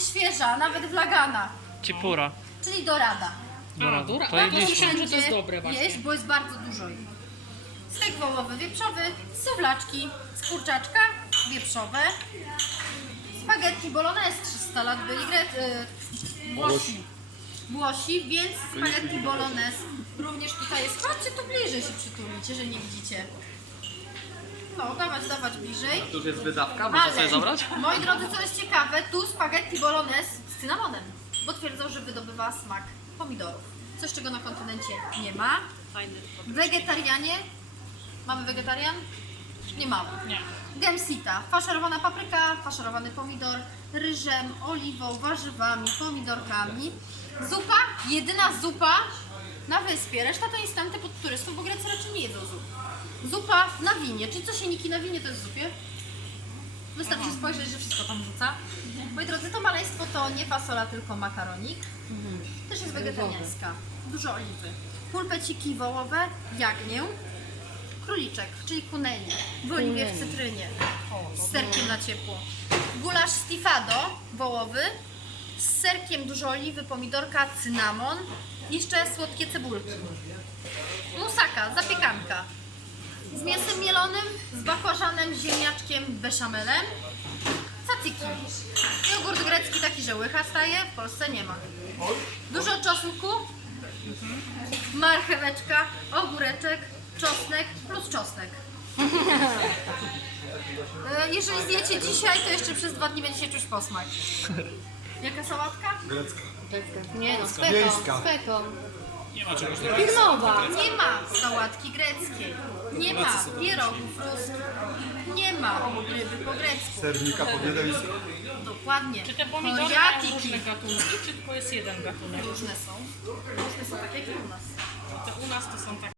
świeża, nawet vlagana, Cipura. czyli dorada. Dobra, to a, jedliśmy. Że to jest Wszędzie dobre właśnie. Jeść, bo jest bardzo dużo jej. Stek wołowy wieprzowy, suwlaczki z kurczaczka wieprzowe, spaghetti bolognese 300 lat byli gret, y, Włosi. Włosi, więc spaghetti bolognese również tutaj jest. Chodźcie tu bliżej się przytulić, jeżeli nie widzicie. No, dawać, dawać bliżej. Tu jest wydawka, można sobie zabrać? moi drodzy, co jest ciekawe, tu spaghetti bolognese z cynamonem, bo twierdzą, że wydobywa smak pomidorów. Coś, czego na kontynencie nie ma. Wegetarianie. Mamy wegetarian? Nie mamy. Nie. Gemsita, faszerowana papryka, faszerowany pomidor, ryżem, oliwą, warzywami, pomidorkami. Zupa, jedyna zupa na wyspie. Reszta to instanty pod turystów, bo Grecy raczej nie jedzą zup. Zupa na winie, czyli cosienniki na winie to jest w zupie. Wystarczy spojrzeć, że wszystko tam rzuca. Moi drodzy, to maleństwo to nie fasola, tylko makaronik. Też jest wegetariańska. Dużo oliwy. Pulpeciki wołowe, jagnię, króliczek, czyli kuneli, w oliwie, w cytrynie, z serkiem na ciepło. Gulasz stifado wołowy, z serkiem dużo oliwy, pomidorka, cynamon, jeszcze słodkie cebulki. Musaka, zapiekanka. Z mięsem mielonym, z bakłażanem, ziemniaczkiem, beszamelem. Tzatziki. Jogurt grecki taki, że łycha staje, w Polsce nie ma. Dużo czosnku, marcheweczka, ogóreczek, czosnek plus czosnek. E, Jeżeli zjecie dzisiaj, to jeszcze przez dwa dni będziecie czuć posmak. Jaka sałatka? Nie no, z feką, Wiejska. z feką. Nie ma czegoś takiego. Filmowa. Nie ma sałatki greckiej. Nie ma pierogów ruskich. Nie ma ryby po grecku. Sernika po wiedeńsku. Dokładnie. Czy te pomidory mają Koniatiki. różne gatunki, czy tylko jest jeden gatunek? Różne są. Różne są tak jak i u nas. Te u nas to są takie